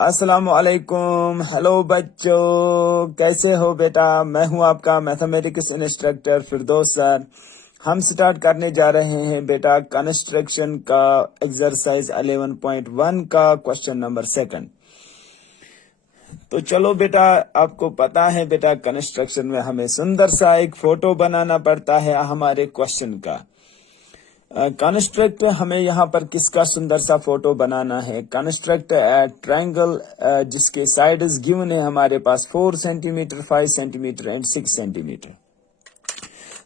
अस्सलाम वालेकुम। हेलो बच्चों, कैसे हो बेटा? मैं हूं आपका मैथमेटिक्स इंस्ट्रक्टर फिरदौस सर। हम स्टार्ट करने जा रहे हैं बेटा कंस्ट्रक्शन का एक्सरसाइज 11.1 का क्वेश्चन नंबर 2। तो चलो बेटा, आपको पता है बेटा कंस्ट्रक्शन में हमें सुंदर सा एक फोटो बनाना पड़ता है हमारे क्वेश्चन का। कंस्ट्रक्ट हमें यहाँ पर किसका सुंदर सा फोटो बनाना है? कंस्ट्रक्ट ट्रायंगल जिसके साइड्स गिवन है हमारे पास 4 सेंटीमीटर, 5 सेंटीमीटर एंड 6 सेंटीमीटर।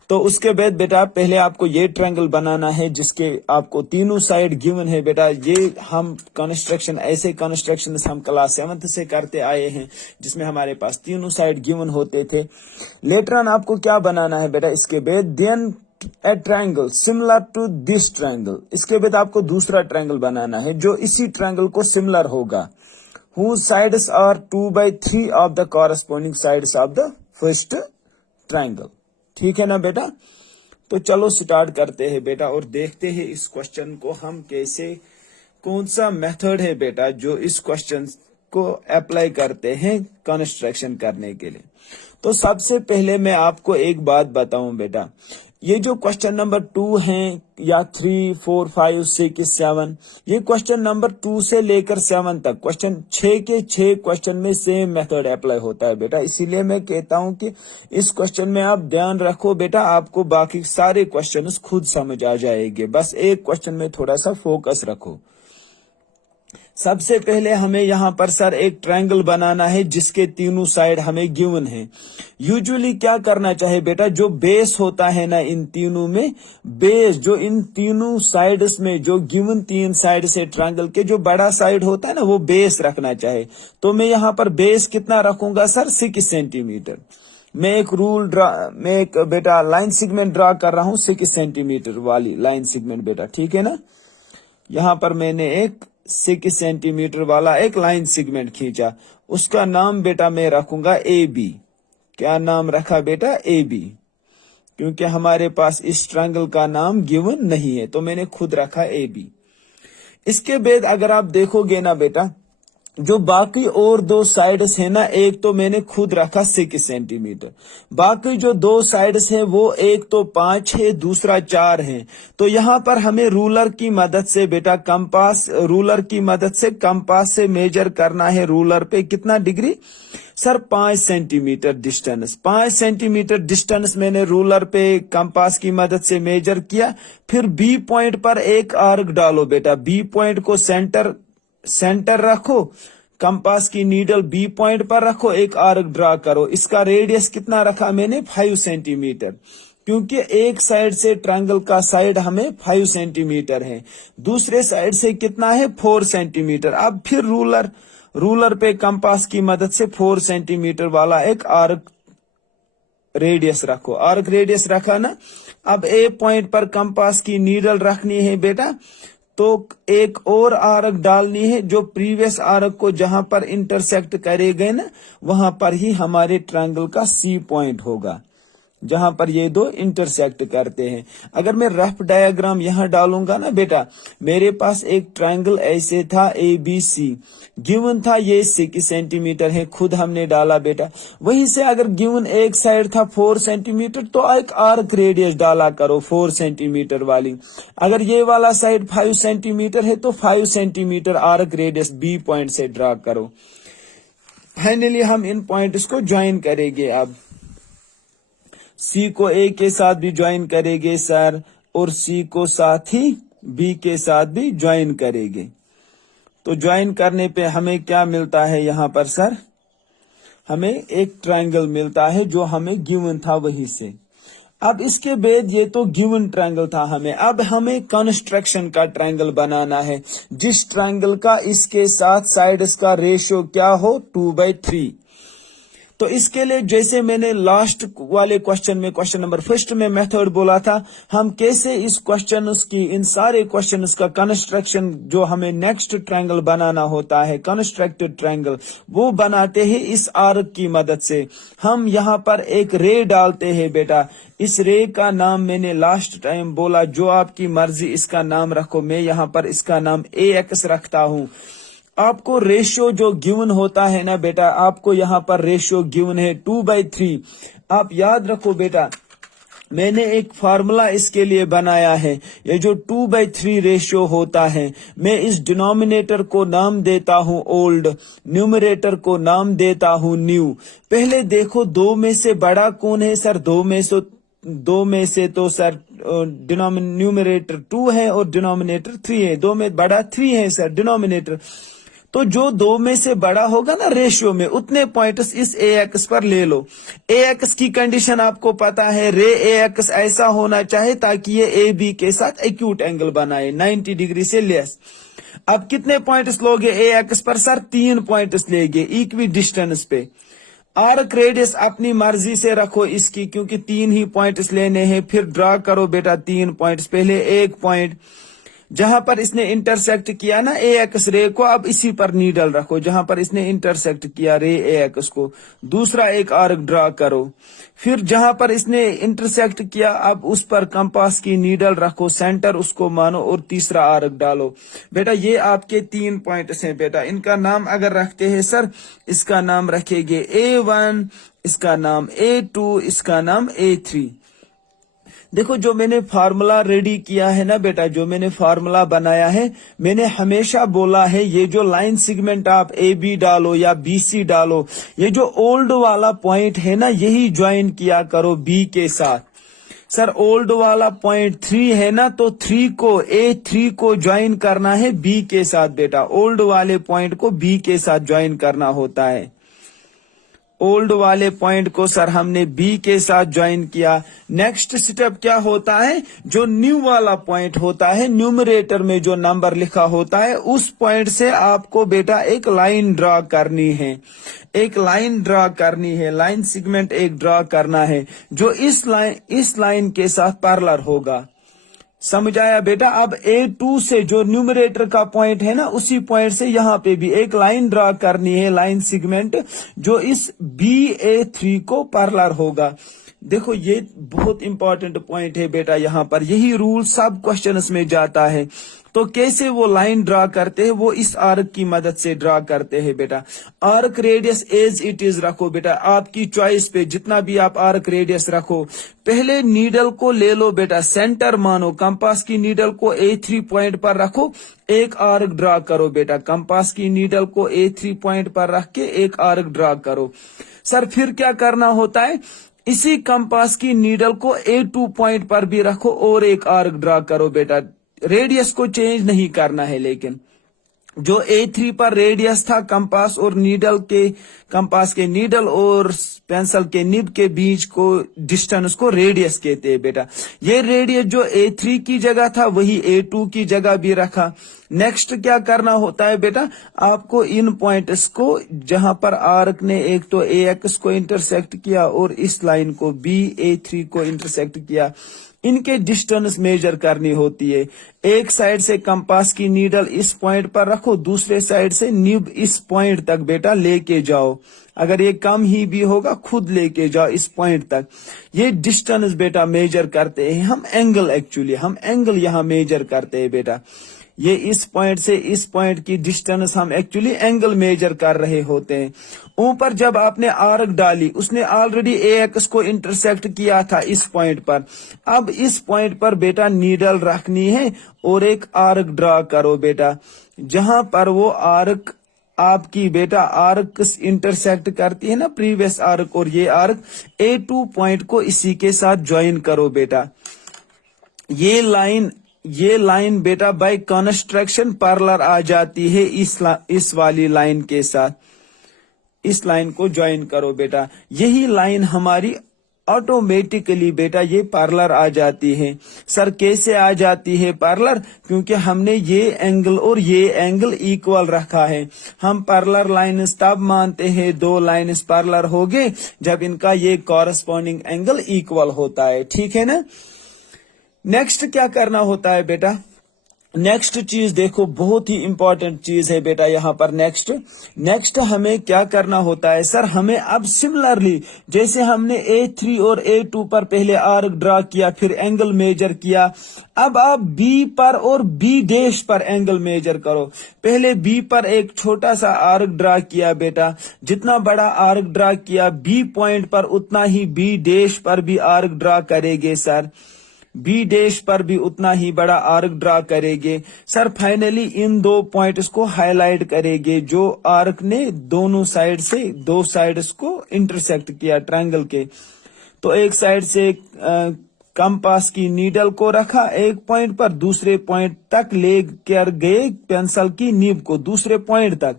तो उसके बाद बेटा पहले आपको ये ट्रायंगल बनाना है जिसके आपको तीनों साइड गिवन है बेटा। ये हम कंस्ट्रक्शन ऐसे कंस्ट्रक्शन हम क्लास 7 से करते आए हैं जिसमें हमारे पास तीनों साइड गिवन होते थे। लेटर ऑन आपको क्या बनाना है बेटा? इसके बाद then a triangle similar to this triangle. इसके बाद आपको दूसरा ट्रायंगल बनाना है जो इसी ट्रायंगल को सिमिलर होगा। whose sides are 2/3 of the corresponding sides of the first triangle। ठीक है ना बेटा? तो चलो स्टार्ट करते हैं बेटा और देखते हैं इस क्वेश्चन को हम कैसे, कौन सा मेथड है बेटा जो इस क्वेश्चन को अप्लाई करते हैं कंस्ट्रक्शन करने के लिए। तो सबसे पहले मैं आपको एक बात बताऊं बेटा, ये जो क्वेश्चन नंबर 2 है या 3, 4, 5, 6, 7, ये क्वेश्चन नंबर 2 से लेकर 7 तक क्वेश्चन 6 के 6 क्वेश्चन में सेम मेथड अप्लाई होता है बेटा। इसीलिए मैं कहता हूं कि इस क्वेश्चन में आप ध्यान रखो बेटा, आपको बाकी सारे क्वेश्चंस खुद समझ आ जाएंगे। बस एक क्वेश्चन में थोड़ा सा फोकस रखो। सबसे पहले हमें यहाँ पर सर एक ट्रायंगल बनाना है जिसके तीनों साइड हमें गिवन है। यूजुअली क्या करना चाहिए बेटा, जो बेस होता है ना इन तीनों में, बेस जो इन तीनों साइड्स में जो गिवन 3 साइड से ट्रायंगल के जो बड़ा साइड होता है ना वो बेस रखना चाहिए। तो मैं यहाँ पर बेस कितना रखूंगा सर? 6 सेंटीमीटर। मैं एक बेटा लाइन सेगमेंट ड्रा कर रहा हूँ 6 सेंटीमीटर वाली लाइन सेगमेंट बेटा, ठीक है ना। यहाँ पर मैंने एक 6 सेंटीमीटर वाला एक लाइन सेगमेंट खींचा, उसका नाम बेटा मैं रखूंगा ए बी। क्या नाम रखा बेटा? ए बी, क्योंकि हमारे पास इस ट्रायंगल का नाम गिवन नहीं है तो मैंने खुद रखा ए बी। इसके बाद अगर आप देखोगे ना बेटा, जो बाकी और 2 साइड्स है ना, एक तो मैंने खुद रखा 6 सेंटीमीटर, बाकी जो 2 साइड्स है वो एक तो 5 है, दूसरा 4 है। तो यहाँ पर हमें रूलर की मदद से बेटा रूलर की मदद से कंपास से मेजर करना है। रूलर पे कितना degree sir? 5 centimetre distance. 5 centimetre distance मैंने रूलर पे कंपास की मदद से मेजर किया। फिर बी पॉइंट पर एक आर्क डालो बेटा। बी पॉइंट को सेंटर रखो, कंपास की नीडल बी पॉइंट पर रखो, एक आर्क ड्रा करो। इसका रेडियस कितना रखा मैंने? 5 सेंटीमीटर, क्योंकि एक साइड से ट्रायंगल का साइड हमें 5 सेंटीमीटर है, दूसरे साइड से कितना है? 4 सेंटीमीटर। अब फिर रूलर पे कंपास की मदद से 4 सेंटीमीटर वाला एक आर्क रेडियस रखो। आर्क रेडियस रखा ना। अब ए पॉइंट पर कंपास की नीडल रखनी है बेटा, तो एक और आर्क डालनी है जो प्रीवियस आर्क को जहां पर इंटरसेक्ट करेगा ना, वहां पर ही हमारे ट्रायंगल का सी पॉइंट होगा, जहां पर ये 2 इंटरसेक्ट करते हैं। अगर मैं रफ डायग्राम यहां डालूंगा ना बेटा, मेरे पास एक ट्रायंगल ऐसे था ए बी सी, गिवन था ये 6 सेंटीमीटर है, खुद हमने डाला बेटा। वहीं से अगर गिवन एक साइड था 4 सेंटीमीटर तो एक आर्क रेडियस डाला करो 4 सेंटीमीटर वाली। अगर ये वाला साइड 5 सेंटीमीटर है तो 5 centimetre arc radius B point से ड्रा करो। फाइनली हम इन पॉइंट्स को ज्वाइन करेंगे। अब सी को ए के साथ भी ज्वाइन करेंगे सर, और सी को साथ ही बी के साथ भी ज्वाइन करेंगे। तो ज्वाइन करने पे हमें क्या मिलता है यहाँ पर सर? हमें एक ट्रायंगल मिलता है जो हमें गिवन था वहीं से। अब इसके बाद ये तो गिवन ट्रायंगल था हमें, अब हमें कंस्ट्रक्शन का ट्रायंगल बनाना है जिस ट्रायंगल का इसके साथ साइड्स का रेशियो क्या हो? 2/3। तो इसके लिए जैसे मैंने लास्ट वाले क्वेश्चन में, क्वेश्चन नंबर 1 में मेथड बोला था, हम कैसे इस क्वेश्चंस की, इन सारे क्वेश्चंस का कंस्ट्रक्शन जो हमें नेक्स्ट ट्रायंगल बनाना होता है, कंस्ट्रक्टेड ट्रायंगल, वो बनाते हैं इस आर्क की मदद से। हम यहाँ पर एक रे डालते हैं बेटा। इस रे का नाम मैंने लास्ट टाइम बोला, जो आपकी मर्जी इसका नाम रखो। मैं यहाँ पर इसका नाम AX रखता हूँ। आपको रेशियो जो गिवन होता है ना बेटा, आपको यहाँ पर रेशियो गिवन है 2/3। आप याद रखो बेटा, मैंने एक फार्मूला इसके लिए बनाया है। ये जो 2/3 रेशियो होता है, मैं इस डिनोमिनेटर को नाम देता हूं ओल्ड, न्यूमरेटर को नाम देता हूं न्यू। पहले देखो दो में से बड़ा कौन है सर? दो में से तो सर न्यूमरेटर 2 है और डिनोमिनेटर 3 है। दो में बड़ा 3 है सर डिनोमिनेटर। तो जो दो में से बड़ा होगा ना रेशियो में, उतने पॉइंट्स इस ए एक्स पर ले लो। ए एक्स की कंडीशन आपको पता है, रे ए एक्स ऐसा होना चाहिए ताकि ये ए बी के साथ एक्यूट एंगल बनाए 90 डिग्री से लेस। अब कितने पॉइंट्स लोगे ए एक्स पर सर? 3 पॉइंट्स लेंगे इक्वी डिस्टेंस पे। आर्क रेडियस अपनी मर्जी से रखो इसकी, क्योंकि 3 ही पॉइंट्स लेने हैं। फिर ड्रा करो बेटा 3 पॉइंट्स। पहले एक पॉइंट जहां पर इसने इंटरसेक्ट किया ना ए एक्स रे को, अब इसी पर नीडल रखो जहां पर इसने इंटरसेक्ट किया रे ए एक्स को। दूसरा एक आर्क ड्रा करो। फिर जहां पर इसने इंटरसेक्ट किया, अब उस पर कंपास की नीडल रखो, सेंटर उसको मानो और तीसरा आर्क डालो। बेटा ये आपके 3 पॉइंट्स हैं बेटा। इनका नाम अगर रखते हैं सर, इसका नाम रखेंगे A1, इसका नाम A2, इसका नाम A3। देखो जो मैंने फार्मूला रेडी किया है ना बेटा, जो मैंने फार्मूला बनाया है, मैंने हमेशा बोला है ये जो लाइन सेगमेंट आप ए बी डालो या बी सी डालो, ये जो ओल्ड वाला पॉइंट है ना, यही ज्वाइन किया करो बी के साथ। सर ओल्ड वाला पॉइंट 3 है ना, तो 3 को A3 को ज्वाइन करना है बी के साथ बेटा। ओल्ड वाले पॉइंट को बी के साथ ज्वाइन करना होता है। ओल्ड वाले पॉइंट को सर हमने बी के साथ ज्वाइन किया। नेक्स्ट स्टेप क्या होता है? जो न्यू वाला पॉइंट होता है, न्यूमरेटर में जो नंबर लिखा होता है, उस पॉइंट से आपको बेटा एक लाइन ड्रा करनी है। एक लाइन ड्रा करनी है, लाइन सेगमेंट एक ड्रा करना है जो इस लाइन के साथ पैरेलल होगा। समझ आया बेटा? अब A2 से जो न्यूमरेटर का पॉइंट है ना, उसी पॉइंट से यहाँ पे भी एक लाइन ड्रा करनी है, लाइन सेगमेंट जो इस BA3 को पैरेलल होगा। देखो ये बहुत इंपॉर्टेंट पॉइंट है बेटा, यहाँ पर यही रूल सब क्वेश्चंस में जाता है। तो कैसे वो लाइन ड्रा करते हैं, वो इस आर्क की मदद से ड्रा करते हैं बेटा। Arc radius as it is रखो बेटा, आपकी चॉइस पे जितना भी आप आर्क रेडियस रखो। पहले नीडल को ले लो बेटा, सेंटर मानो, कंपास की नीडल को A3 पॉइंट पर रखो, एक आर्क ड्रा करो बेटा। कंपास की नीडल को A3 पॉइंट पर रख के एक आर्क ड्रा करो। सर फिर क्या करना होता है? इसी कंपास की नीडल को A2 पॉइंट पर भी रखो और एक आर्क ड्रा करो बेटा। रेडियस को चेंज नहीं करना है, लेकिन जो A3 पर रेडियस था कंपास और नीडल के, कंपास के नीडल और पेंसिल के निब के बीच को डिस्टेंस को रेडियस कहते हैं बेटा। ये रेडियस जो A3 की जगह था वही A2 की जगह भी रखा। नेक्स्ट क्या करना होता है बेटा? आपको इन पॉइंट्स को, जहां पर आर्क ने एक तो AX को इंटरसेक्ट किया और इस लाइन को BA3 को इंटरसेक्ट किया, इनके डिस्टेंस मेजर करनी होती है। एक साइड से कंपास की नीडल इस पॉइंट पर रखो, दूसरे साइड से निब इस पॉइंट तक बेटा लेके जाओ। अगर ये कम ही भी होगा खुद लेके जाओ इस पॉइंट तक। ये डिस्टेंस बेटा मेजर करते हैं हम एंगल, एक्चुअली हम एंगल यहाँ मेजर करते हैं बेटा। ये इस पॉइंट से इस पॉइंट की डिस्टेंस हम एक्चुअली एंगल मेजर कर रहे होते हैं। ऊपर जब आपने आर्क डाली, उसने ऑलरेडी AX को इंटरसेक्ट किया था इस पॉइंट पर। अब इस पॉइंट पर बेटा नीडल रखनी है और एक आर्क ड्रा करो बेटा, जहां पर वो आर्क आपकी बेटा आर्क इंटरसेक्ट करती है ना, प्रीवियस आर्क और ये आर्क, A2 पॉइंट को इसी के साथ ज्वाइन करो बेटा। ये लाइन बेटा बाय कंस्ट्रक्शन पैरेलल आ जाती है इस वाली लाइन के साथ। इस लाइन को ज्वाइन करो बेटा। यही लाइन हमारी ऑटोमेटिकली बेटा ये पैरेलल आ जाती है। सर कैसे आ जाती है पैरेलल? क्योंकि हमने ये एंगल और ये एंगल इक्वल रखा है। हम पैरेलल लाइन्स तब मानते हैं, दो लाइन्स पैरेलल हो गए जब इनका ये कॉरस्पॉन्डिंग एंगल इक्वल होता है। ठीक है ना? नेक्स्ट क्या करना होता है बेटा? नेक्स्ट चीज देखो, बहुत ही इंपॉर्टेंट चीज है बेटा यहाँ पर। नेक्स्ट हमें क्या करना होता है सर, हमें अब सिमिलरली जैसे हमने A3 और A2 पर पहले आर्क ड्रा किया, फिर एंगल मेजर किया, अब आप B पर और B डैश पर एंगल मेजर करो। पहले B पर एक छोटा सा आर्क ड्रा किया बेटा, जितना बड़ा आर्क ड्रा किया B पॉइंट पर उतना ही B डैश पर भी आर्क ड्रा करेंगे सर, बी डैश पर भी उतना ही बड़ा आर्क ड्रा करेंगे सर। फाइनली इन दो पॉइंट्स को हाईलाइट करेंगे जो आर्क ने दोनों साइड से दो साइड्स को इंटरसेक्ट किया ट्रायंगल के। तो एक साइड से कंपास की नीडल को रखा एक पॉइंट पर, दूसरे पॉइंट तक ले कर गए पेंसिल की नीब को दूसरे पॉइंट तक।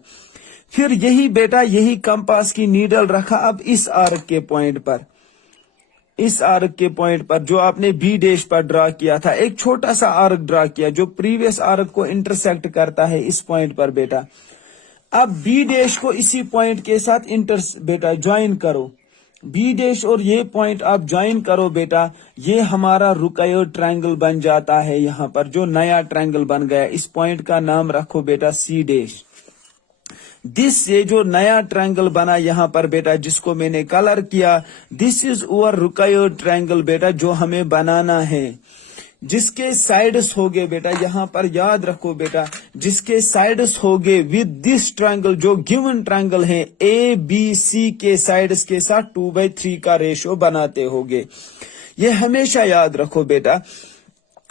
फिर यही बेटा यही कंपास की नीडल रखा अब इस आर्क के पॉइंट पर, इस आर्क के पॉइंट पर जो आपने बी डैश पर ड्रा किया था, एक छोटा सा आर्क ड्रा किया जो प्रीवियस आर्क को इंटरसेक्ट करता है इस पॉइंट पर बेटा। अब बी डैश को इसी पॉइंट के साथ बेटा ज्वाइन करो, बी डैश और ये पॉइंट आप ज्वाइन करो बेटा, ये हमारा रुकायोड ट्रायंगल बन जाता है। यहाँ पर जो नया ट्रायंगल बन गया, इस पॉइंट का नाम रखो बेटा सी डैश। ये जो नया ट्रायंगल बना यहाँ पर बेटा, जिसको मैंने कलर किया, दिस इज ओवर रुकायोड ट्रायंगल बेटा, जो हमें बनाना है। जिसके साइड्स हो गए बेटा, यहाँ पर याद रखो बेटा, जिसके साइड्स हो गए विद दिस ट्रायंगल, जो गिवन ट्रायंगल है ABC के साइड्स के साथ 2/3 का रेशो बनाते होगे। ये हमेशा याद रखो बेटा,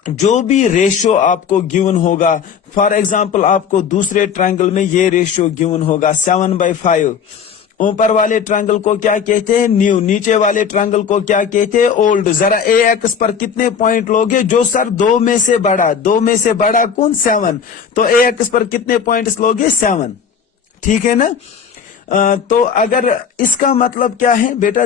जो भी रेशो आपको गिवन होगा, फॉर एग्जांपल आपको दूसरे ट्रायंगल में ये रेशो गिवन होगा 7/5, ऊपर वाले ट्रायंगल को क्या कहते हैं न्यू, नीचे वाले ट्रायंगल को क्या कहते हैं ओल्ड। जरा AX पर कितने पॉइंट लोगे, जो सर दो में से बड़ा कौन 7, तो AX पर कितने पॉइंट्स लोगे 7, ठीक है ना। तो अगर इसका मतलब क्या है बेटा,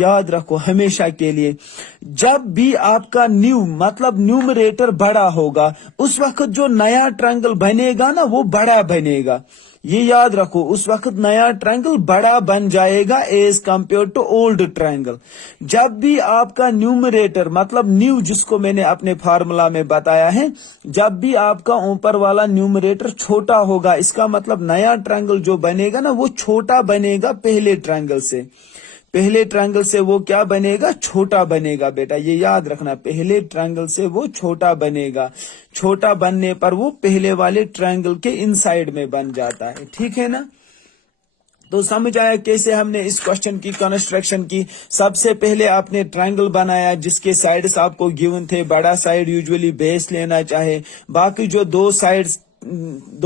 याद रखो हमेशा के लिए, जब भी आपका मतलब न्यूमरेटर बड़ा होगा, उस वक्त जो नया ट्रायंगल बनेगा ना वो बड़ा बनेगा। ये याद रखो, उस वक्त नया ट्रायंगल बड़ा बन जाएगा as compare to old triangle. जब भी आपका न्यूमरेटर मतलब न्यू, जिसको मैंने अपने फार्मूला में बताया है, जब भी आपका ऊपर वाला न्यूमरेटर छोटा होगा, इसका मतलब नया ट्रायंगल जो बनेगा ना वो छोटा बनेगा पहले ट्रायंगल से। पहले ट्रायंगल से वो क्या बनेगा, छोटा बनेगा बेटा, ये याद रखना, पहले ट्रायंगल से वो छोटा बनेगा। छोटा बनने पर वो पहले वाले ट्रायंगल के इनसाइड में बन जाता है, ठीक है ना। तो समझ आया कैसे हमने इस क्वेश्चन की कंस्ट्रक्शन की। सबसे पहले आपने ट्रायंगल बनाया जिसके साइड्स आपको गिवन थे, बड़ा साइड यूजुअली बेस लेना चाहे, बाकी जो दो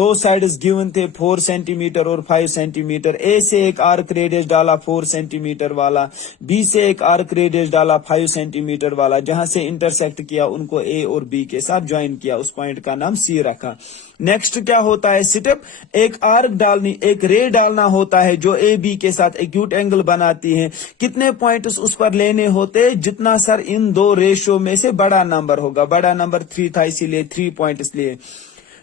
साइड्स गिवन थे 4 सेंटीमीटर और 5 सेंटीमीटर। ए से एक आर्क रेडियस डाला 4 सेंटीमीटर वाला, बी से एक आर्क रेडियस डाला 5 सेंटीमीटर वाला, जहां से इंटरसेक्ट किया उनको ए और बी के साथ ज्वाइन किया, उस पॉइंट का नाम सी रखा। नेक्स्ट क्या होता है स्टेप, एक आर्क डालनी, एक रे डालना होता है जो ए बी के साथ एक्यूट एंगल बनाती है। कितने पॉइंट्स उस पर लेने होते, जितना सर इन दो रेशो में से बड़ा नंबर होगा। बड़ा नंबर 3 था इसीलिए 3 पॉइंट्स लिए।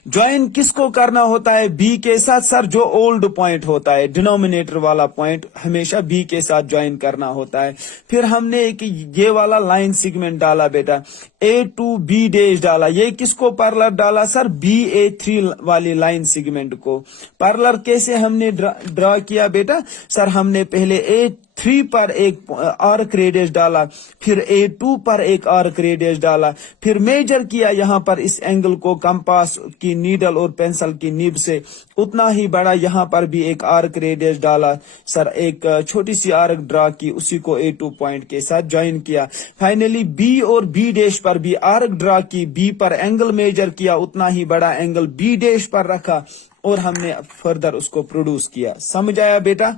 ज्वाइन किसको करना होता है, बी के साथ सर, जो ओल्ड पॉइंट होता है, डिनोमिनेटर वाला पॉइंट हमेशा बी के साथ ज्वाइन करना होता है। फिर हमने एक ये वाला लाइन सेगमेंट डाला बेटा, A to B डैश डाला। ये किसको पैरेलल डाला सर, BA3 वाली लाइन सेगमेंट को। पैरेलल कैसे हमने ड्रा किया बेटा, सर हमने पहले A3 पर एक आर्क रेडियस डाला, फिर A2 पर एक आर्क रेडियस डाला, फिर मेजर किया यहाँ पर इस एंगल को कंपास की नीडल और पेंसिल की नीब से, उतना ही बड़ा यहाँ पर भी एक आर्क रेडियस डाला सर, एक छोटी सी आर्क ड्रा की, उसी को A2 पॉइंट के साथ ज्वाइन किया। फाइनली B और B डैश पर भी आर्क ड्रा की, B पर एंगल मेजर किया, उतना ही बड़ा एंगल B डैश पर रखा और हमने फर्दर उसको प्रोड्यूस किया। समझ आया बेटा।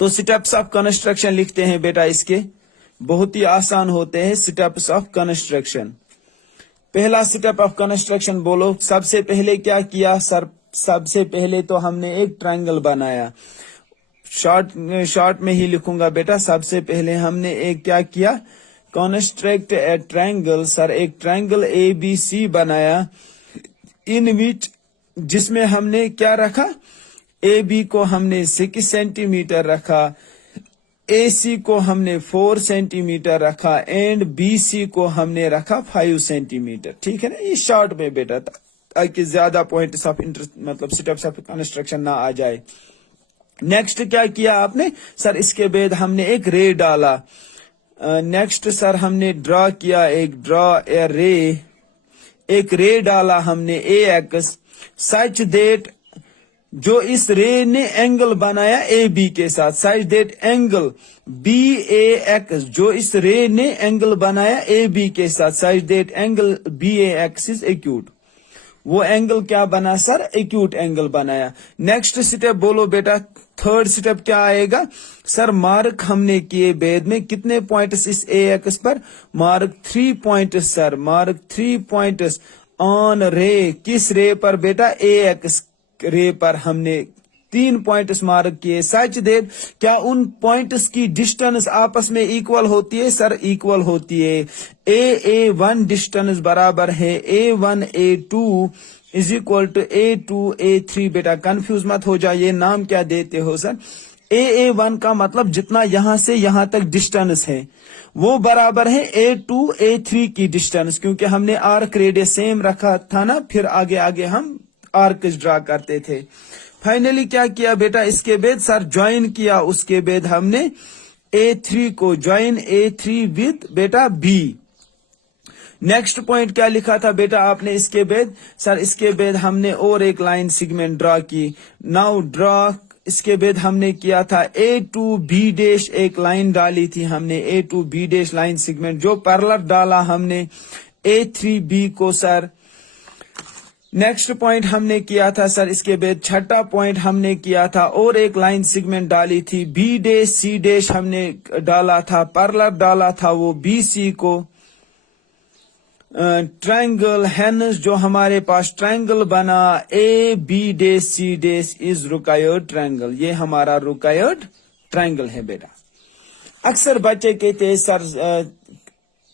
तो स्टेप्स ऑफ कंस्ट्रक्शन लिखते हैं बेटा, इसके बहुत ही आसान होते हैं स्टेप्स ऑफ कंस्ट्रक्शन। पहला स्टेप ऑफ कंस्ट्रक्शन बोलो। सबसे पहले क्या किया सर, सबसे पहले तो हमने एक ट्रायंगल बनाया। शॉर्ट में ही लिखूंगा बेटा। सबसे पहले हमने एक क्या किया, कंस्ट्रक्ट ए ट्रायंगल। सर एक ट्रायंगल ABC बनाया, इन विच, जिसमें हमने क्या रखा, AB को हमने 6 सेंटीमीटर रखा, AC को हमने 4 सेंटीमीटर रखा एंड BC को हमने रखा 5 सेंटीमीटर, ठीक है ना। ये शॉर्ट में बेटा, ताकि ज्यादा पॉइंट्स ऑफ मतलब स्टेप्स ऑफ कंस्ट्रक्शन ना आ जाए। नेक्स्ट क्या किया आपने सर, इसके बाद हमने एक रे डाला। नेक्स्ट सर हमने ड्रा किया, ए रे, एक रे डाला हमने AX, सच देट जो इस रे ने एंगल बनाया AB के साथ, सच देट एंगल BAX, जो इस रे ने एंगल बनाया AB के साथ, such that angle BAX is acute. वो एंगल क्या बना सर, एक्यूट एंगल बनाया। नेक्स्ट स्टेप बोलो बेटा, थर्ड स्टेप क्या आएगा सर, मार्क हमने किए बेद में कितने पॉइंट्स इस AX पर, mark 3 points sir, mark 3 points on रे, किस रे पर बेटा, AX रे पर हमने 3 पॉइंट्स मार्क किए। सच देट क्या उन पॉइंट्स की डिस्टेंस आपस में इक्वल होती है सर, इक्वल होती है। A1 डिस्टेंस बराबर है A1 A2 is equal to A2 A3। बेटा कंफ्यूज मत हो जाइए, नाम क्या देते हो सर, A1 का मतलब जितना यहां से यहां तक डिस्टेंस है वो बराबर है A2 A3 की डिस्टेंस, क्योंकि हमने आर्क रेडियस सेम रखा था ना, फिर आगे आगे हम आर्क ड्रा करते थे। फाइनली क्या किया बेटा, इसके बाद सर ज्वाइन किया, उसके बाद हमने A3 को ज्वाइन A3 विद बेटा B। नेक्स्ट पॉइंट क्या लिखा था बेटा आपने इसके बाद सर, इसके बाद हमने और एक लाइन सेगमेंट ड्रा की। नाउ ड्रा, इसके बाद हमने किया था A2B डैश, एक लाइन डाली थी हमने A2B डैश लाइन सेगमेंट, जो पैरेलल डाला हमने A3B को सर। नेक्स्ट पॉइंट हमने किया था सर, इसके बाद छठा पॉइंट हमने किया था और एक लाइन सेगमेंट डाली थी B डैश C डैश हमने डाला था, पैरेलल डाला था वो BC को। ट्रायंगल हेन्स जो हमारे पास ट्रायंगल बना AB dash C dash is required triangle, ये हमारा रिक्वायर्ड ट्रायंगल है बेटा। अक्सर बच्चे कहते हैं सर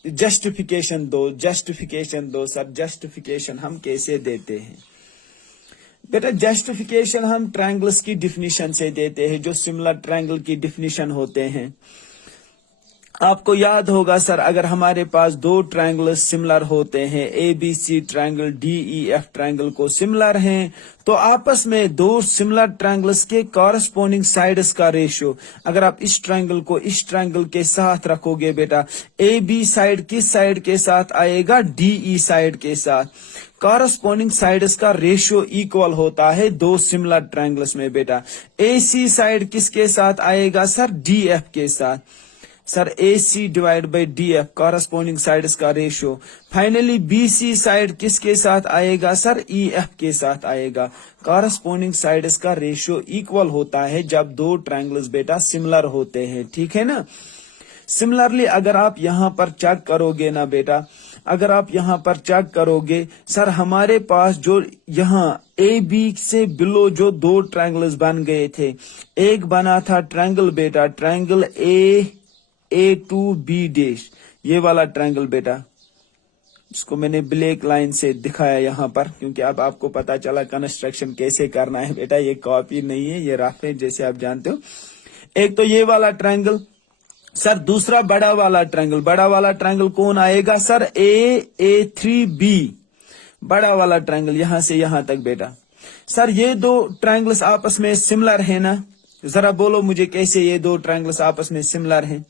जस्टिफिकेशन दो, जस्टिफिकेशन दो सर, जस्टिफिकेशन हम कैसे देते हैं बेटा, जस्टिफिकेशन हम ट्रायंगल्स की डिफिनीशन से देते हैं, जो सिमिलर ट्रायंगल की डिफिनीशन होते हैं। आपको याद होगा सर, अगर हमारे पास दो ट्रायंगल्स सिमिलर होते हैं, ABC ट्रायंगल DEF ट्रायंगल को सिमिलर हैं, तो आपस में दो सिमिलर ट्रायंगल्स के कॉरस्पॉन्डिंग साइड्स का रेशियो, अगर आप इस ट्रायंगल को इस ट्रायंगल के साथ रखोगे बेटा, AB साइड किस साइड के साथ आएगा, DE साइड के साथ। कॉरस्पॉन्डिंग साइड्स का रेशियो इक्वल होता है दो सिमिलर ट्रायंगल्स में बेटा। AC साइड किसके साथ आएगा सर, DF के साथ sir, AC divide by DF corresponding sides का रेशियो। फाइनली BC साइड किसके साथ आएगा सर, EF के साथ आएगा। कॉरस्पॉन्डिंग साइड्स का रेशियो इक्वल होता है जब दो ट्रायंगल्स बेटा सिमिलर होते हैं, ठीक है ना। सिमिलरली अगर आप यहाँ पर चेक करोगे ना बेटा, अगर आप यहाँ पर चेक करोगे सर, हमारे पास जो यहाँ AB से बिलो जो दो ट्रायंगल्स बन गए थे, एक बना था ट्रायंगल बेटा, ट्रायंगल A2B डैश, ये वाला ट्रायंगल बेटा, जिसको मैंने ब्लैक लाइन से दिखाया यहाँ पर, क्योंकि अब आपको पता चला कंस्ट्रक्शन कैसे करना है बेटा। ये कॉपी नहीं है, ये रफ है जैसे आप जानते हो। एक तो ये वाला ट्रायंगल सर, दूसरा बड़ा वाला ट्रायंगल, बड़ा वाला ट्रायंगल कौन आएगा सर, A3B, बड़ा वाला ट्रायंगल यहां से यहां तक बेटा। सर ये दो ट्रायंगल्स आपस में सिमिलर है ना, जरा बोलो मुझे कैसे ये दो ट्रायंगल्स आपस में सिमिलर हैं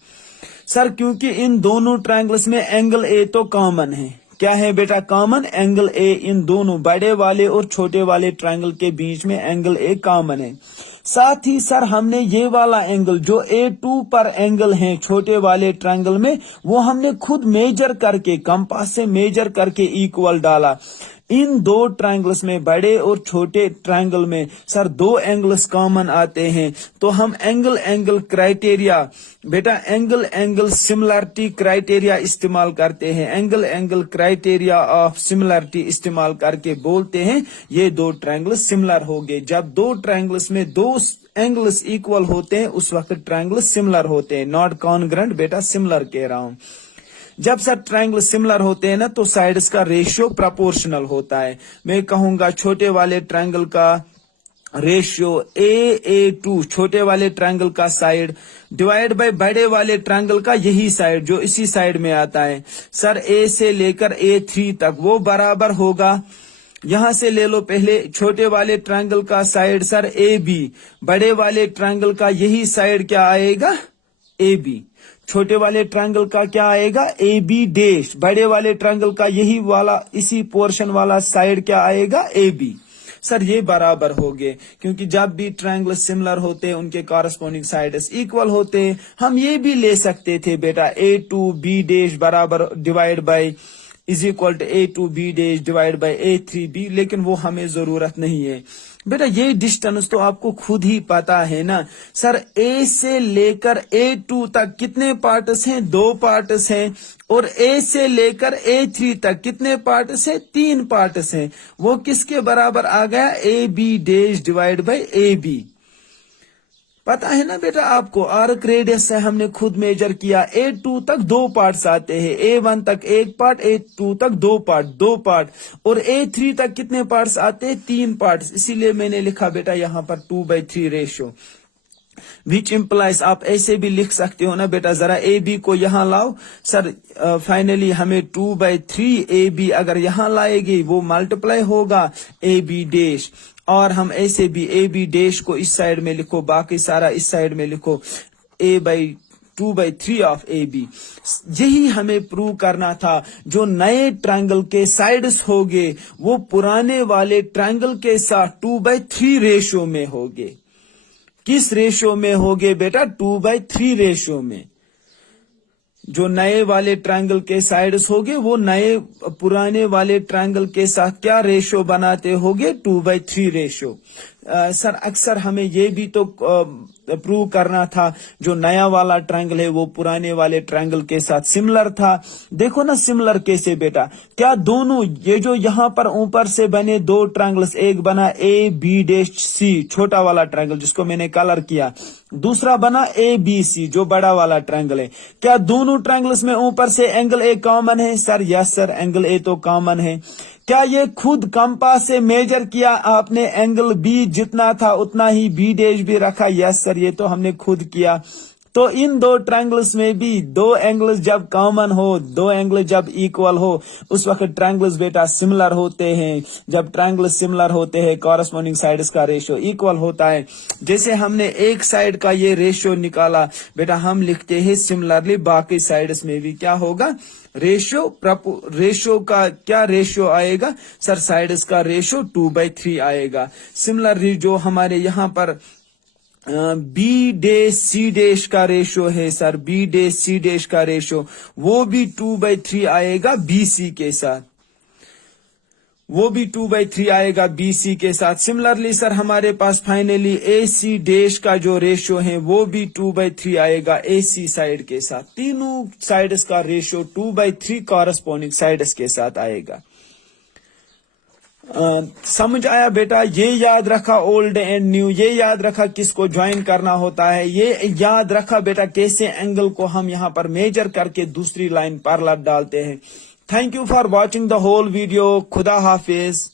सर, क्योंकि इन दोनों ट्रायंगल्स में एंगल A तो कॉमन है। क्या है बेटा, कॉमन एंगल A, इन दोनों बड़े वाले और छोटे वाले ट्रायंगल के बीच में एंगल A कॉमन है। साथ ही सर हमने ये वाला एंगल जो A2 पर एंगल है छोटे वाले ट्रायंगल में, वो हमने खुद मेजर करके कंपास से मेजर करके इक्वल डाला। इन दो ट्रायंगल्स में, बड़े और छोटे ट्रायंगल में सर दो एंगल्स कॉमन आते हैं, तो हम एंगल क्राइटेरिया बेटा, एंगल सिमिलरिटी क्राइटेरिया इस्तेमाल करते हैं। एंगल क्राइटेरिया ऑफ सिमिलरिटी इस्तेमाल करके बोलते हैं ये दो ट्रायंगल्स सिमिलर हो गए। जब दो ट्रायंगल्स में दो एंगल्स इक्वल होते हैं उस वक्त ट्रायंगल्स सिमिलर होते हैं, नॉट कॉन्ग्रुएंट बेटा, सिमिलर कह रहा हूं। जब सर ट्रायंगल सिमिलर होते हैं ना तो साइड्स का रेशियो प्रोपोर्शनल होता है। मैं कहूंगा छोटे वाले ट्रायंगल का रेशियो A2 छोटे वाले ट्रायंगल का साइड डिवाइड बाय बड़े वाले ट्रायंगल का यही साइड जो इसी साइड में आता है सर A से लेकर A3 तक, वो बराबर होगा, यहां से ले लो पहले छोटे वाले ट्रायंगल का साइड सर AB, बड़े वाले ट्रायंगल का यही साइड क्या आएगा AB, छोटे वाले ट्रायंगल का क्या आएगा AB डैश, बड़े वाले ट्रायंगल का यही वाला इसी पोर्शन वाला साइड क्या आएगा AB। सर ये बराबर हो गए क्योंकि जब भी ट्रायंगल सिमिलर होते हैं उनके कॉरस्पॉन्डिंग साइड्स इक्वल होते हैं। हम ये भी ले सकते थे बेटा A2B डैश बराबर divide by is equal to A2B dash divide by A3B, लेकिन वो हमें जरूरत नहीं है बेटा। ये डिस्टेंस तो आपको खुद ही पता है ना सर, A से लेकर A2 तक कितने पार्ट्स हैं, 2 पार्ट्स हैं, और A से लेकर A3 तक कितने पार्ट्स हैं, 3 पार्ट्स हैं। वो किसके बराबर आ गया AB dash divide bye AB। पता है ना बेटा आपको, आर्क रेडियस से हमने खुद मेजर किया, A2 तक 2 पार्ट्स आते हैं, A1 तक 1 पार्ट, A2 तक 2 पार्ट, और A3 तक कितने पार्ट्स आते हैं, 3 पार्ट्स। इसीलिए मैंने लिखा बेटा यहाँ पर 2/3 रेशियो, विच इम्प्लाइज आप ऐसे भी लिख सकते हो ना बेटा, जरा AB को यहाँ लाओ सर, फाइनली हमें 2/3 AB अगर यहाँ लाएगी वो मल्टीप्लाई होगा AB डैश, और हम ऐसे भी AB डैश को इस साइड में लिखो, बाकी सारा इस साइड में लिखो, A/2/3 ऑफ AB। यही हमें प्रूव करना था, जो नए ट्रायंगल के साइड्स होंगे वो पुराने वाले ट्रायंगल के साथ 2/3 रेशियो में होंगे। किस रेशियो में होंगे बेटा, 2/3 रेशियो में। जो नए वाले ट्रायंगल के साइड्स होंगे वो नए पुराने वाले ट्रायंगल के साथ क्या रेशियो बनाते होंगे, 2/3 रेशियो। सर अक्सर हमें ये भी तो प्रूव करना था, जो नया वाला ट्रायंगल है वो पुराने वाले ट्रायंगल के साथ सिमिलर था। देखो ना सिमिलर कैसे बेटा, क्या दोनों ये जो यहाँ पर ऊपर से बने 2 ट्रायंगल्स, एक बना AB डैश C छोटा वाला ट्रायंगल जिसको मैंने कलर किया, दूसरा बना ABC जो बड़ा वाला ट्रायंगल है, क्या दोनों ट्रायंगल्स में ऊपर से एंगल A कॉमन है? Sir yes sir, angle A तो कॉमन है। क्या ये खुद कंपास से मेजर किया आपने, एंगल B जितना था उतना ही B डैश भी रखा? यस सर, ये तो हमने खुद किया। तो इन 2 ट्रायंगल्स में भी 2 एंगल्स जब कॉमन हो, 2 एंगल जब इक्वल हो, उस वक्त ट्रायंगल्स बेटा सिमिलर होते हैं। जब ट्रायंगल्स सिमिलर होते हैं कॉरस्पॉन्डिंग साइड्स का रेशियो इक्वल होता है। जैसे हमने एक साइड का ये रेशियो निकाला बेटा, हम लिखते हैं सिमिलरली बाकी साइड्स में भी क्या होगा, रेशियो का क्या रेशियो आएगा सर, साइड्स का रेशियो 2/3 आएगा। सिमिलरली जो हमारे यहाँ पर B डैश C डैश का रेशियो है sir, B dash C dash का रेशियो वो भी 2/3 आएगा BC के साथ, वो भी 2/3 आएगा BC के साथ। सिमिलरली सर हमारे पास फाइनली AC डैश का जो रेशियो है वो भी 2/3 आएगा AC साइड के साथ। तीनों साइड्स का रेशियो 2/3 कॉरस्पॉन्डिंग साइड्स के साथ आएगा। समझ आया बेटा? ये याद रखा ओल्ड एंड न्यू, ये याद रखा किसको ज्वाइन करना होता है, ये याद रखा बेटा कैसे एंगल को हम यहाँ पर मेजर करके दूसरी लाइन पर डालते हैं। Thank you for watching the whole video. खुदा हाफिज।